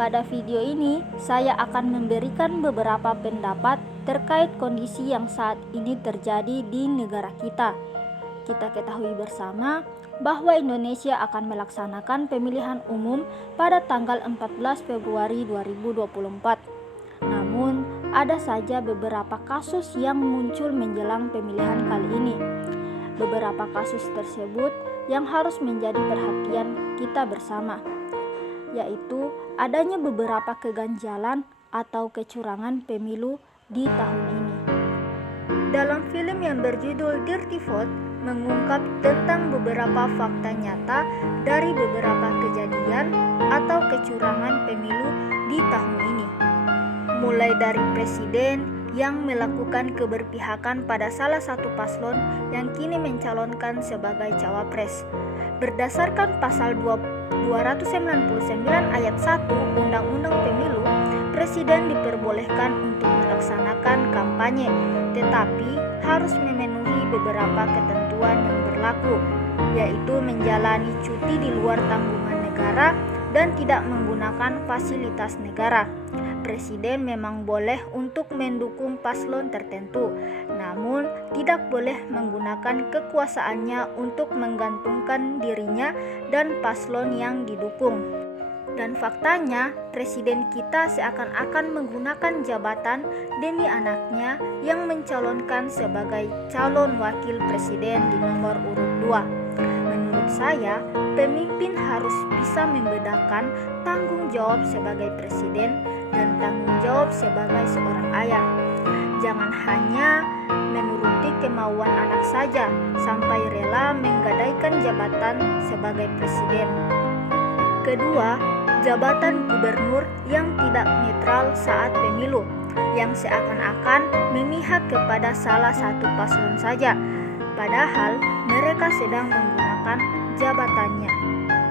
Pada video ini, saya akan memberikan beberapa pendapat terkait kondisi yang saat ini terjadi di negara kita. Kita ketahui bersama bahwa Indonesia akan melaksanakan pemilihan umum pada tanggal 14 Februari 2024. Namun, ada saja beberapa kasus yang muncul menjelang pemilihan kali ini. Beberapa kasus tersebut yang harus menjadi perhatian kita bersama, yaitu adanya beberapa keganjalan atau kecurangan pemilu di tahun ini. Dalam film yang berjudul Dirty Vote mengungkap tentang beberapa fakta nyata dari beberapa kejadian atau kecurangan pemilu di tahun ini. Mulai dari presiden yang melakukan keberpihakan pada salah satu paslon yang kini mencalonkan sebagai cawapres. Berdasarkan pasal 299 ayat 1 Undang-Undang Pemilu, presiden diperbolehkan untuk melaksanakan kampanye, tetapi harus memenuhi beberapa ketentuan yang berlaku, yaitu menjalani cuti di luar tanggungan negara dan tidak menggunakan fasilitas negara. Presiden memang boleh untuk mendukung paslon tertentu, namun tidak boleh menggunakan kekuasaannya untuk menggantungkan dirinya dan paslon yang didukung. Dan faktanya, presiden kita seakan-akan menggunakan jabatan demi anaknya yang mencalonkan sebagai calon wakil presiden di nomor urut 2. Menurut saya, pemimpin harus bisa membedakan tanggung jawab sebagai presiden dan tanggung jawab sebagai seorang ayah. Jangan hanya menuruti kemauan anak saja sampai rela menggadaikan jabatan sebagai presiden. Kedua, jabatan gubernur yang tidak netral saat pemilu, yang seakan-akan memihak kepada salah satu paslon saja, padahal mereka sedang menggunakan jabatannya.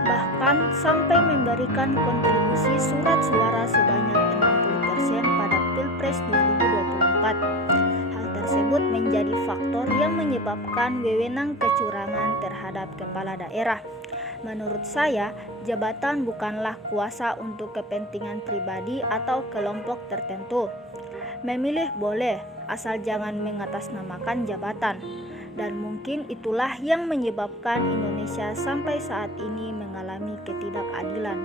Bahkan sampai memberikan kontribusi surat suara sebanyak 60% pada Pilpres 2024. Hal tersebut menjadi faktor yang menyebabkan wewenang kecurangan terhadap kepala daerah. Menurut saya, jabatan bukanlah kuasa untuk kepentingan pribadi atau kelompok tertentu. Memilih boleh, asal jangan mengatasnamakan jabatan. Dan mungkin itulah yang menyebabkan Indonesia sampai saat ini mengalami ketidakadilan.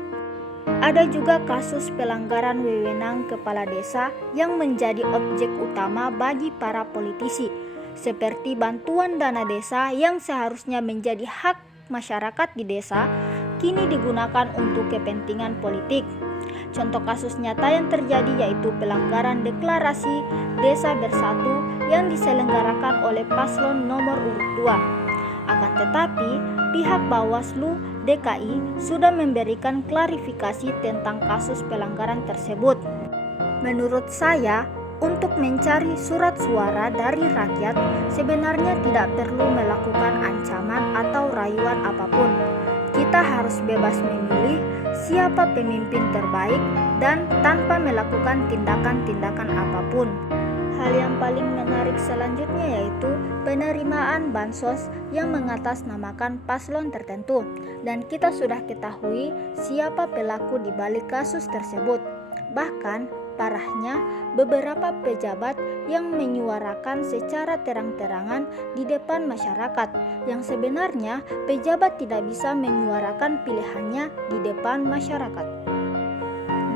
Ada juga kasus pelanggaran wewenang kepala desa yang menjadi objek utama bagi para politisi, seperti bantuan dana desa yang seharusnya menjadi hak masyarakat di desa, kini digunakan untuk kepentingan politik. Contoh kasus nyata yang terjadi yaitu pelanggaran deklarasi Desa Bersatu yang diselenggarakan oleh paslon nomor urut 2. Akan tetapi, pihak Bawaslu DKI sudah memberikan klarifikasi tentang kasus pelanggaran tersebut. Menurut saya, untuk mencari surat suara dari rakyat, sebenarnya tidak perlu melakukan ancaman atau rayuan apapun. Kita harus bebas memilih siapa pemimpin terbaik dan tanpa melakukan tindakan-tindakan apapun. Hal yang paling menarik selanjutnya yaitu penerimaan bansos yang mengatasnamakan paslon tertentu, dan kita sudah ketahui siapa pelaku di balik kasus tersebut. Bahkan parahnya, beberapa pejabat yang menyuarakan secara terang-terangan di depan masyarakat, yang sebenarnya pejabat tidak bisa menyuarakan pilihannya di depan masyarakat.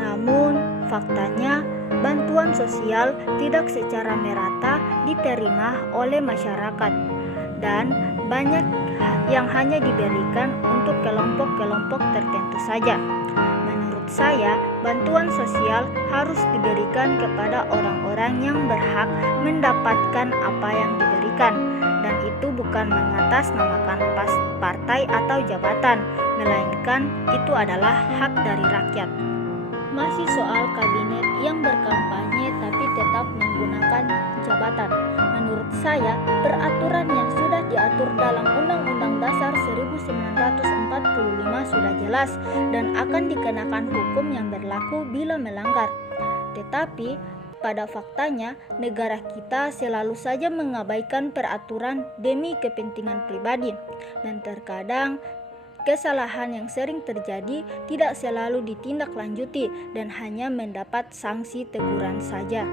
Namun, faktanya bantuan sosial tidak secara merata diterima oleh masyarakat, dan banyak yang hanya diberikan untuk kelompok-kelompok tertentu saja. Menurut saya, bantuan sosial harus diberikan kepada orang-orang yang berhak mendapatkan apa yang diberikan, dan itu bukan mengatasnamakan partai atau jabatan, melainkan itu adalah hak dari rakyat. Masih soal kabinet yang berkampanye tapi tetap menggunakan jabatan. Menurut saya, peraturan yang sudah diatur dalam Undang-Undang Dasar 1945 sudah jelas dan akan dikenakan hukum yang berlaku bila melanggar. Tetapi, pada faktanya, negara kita selalu saja mengabaikan peraturan demi kepentingan pribadi, dan terkadang Kesalahan yang sering terjadi tidak selalu ditindaklanjuti dan hanya mendapat sanksi teguran saja.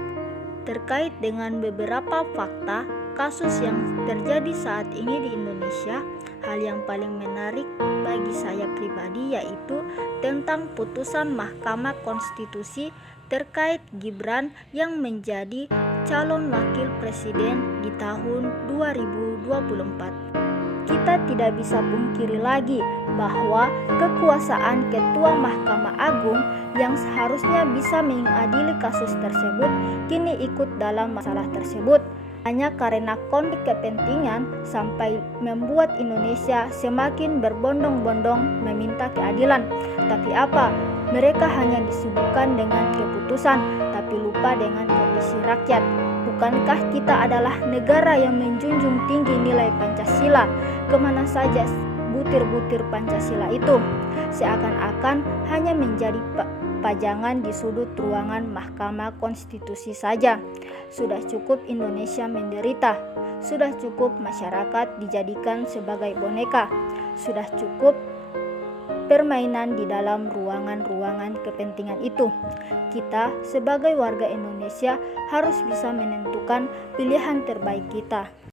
Terkait dengan beberapa fakta kasus yang terjadi saat ini di Indonesia, hal yang paling menarik bagi saya pribadi yaitu tentang putusan Mahkamah Konstitusi terkait Gibran yang menjadi calon wakil presiden di tahun 2024. Kita tidak bisa pungkiri lagi bahwa kekuasaan Ketua Mahkamah Agung yang seharusnya bisa mengadili kasus tersebut kini ikut dalam masalah tersebut hanya karena konflik kepentingan sampai membuat Indonesia semakin berbondong-bondong meminta keadilan. Tapi apa? Mereka hanya disibukkan dengan keputusan tapi lupa dengan kondisi rakyat. Bukankah kita adalah negara yang menjunjung tinggi nilai Pancasila? Kemana saja butir-butir Pancasila itu? Seakan-akan hanya menjadi pajangan di sudut ruangan Mahkamah Konstitusi saja. Sudah cukup Indonesia menderita. Sudah cukup masyarakat dijadikan sebagai boneka. Sudah cukup permainan di dalam ruangan-ruangan kepentingan itu. Kita sebagai warga Indonesia harus bisa menentukan pilihan terbaik kita.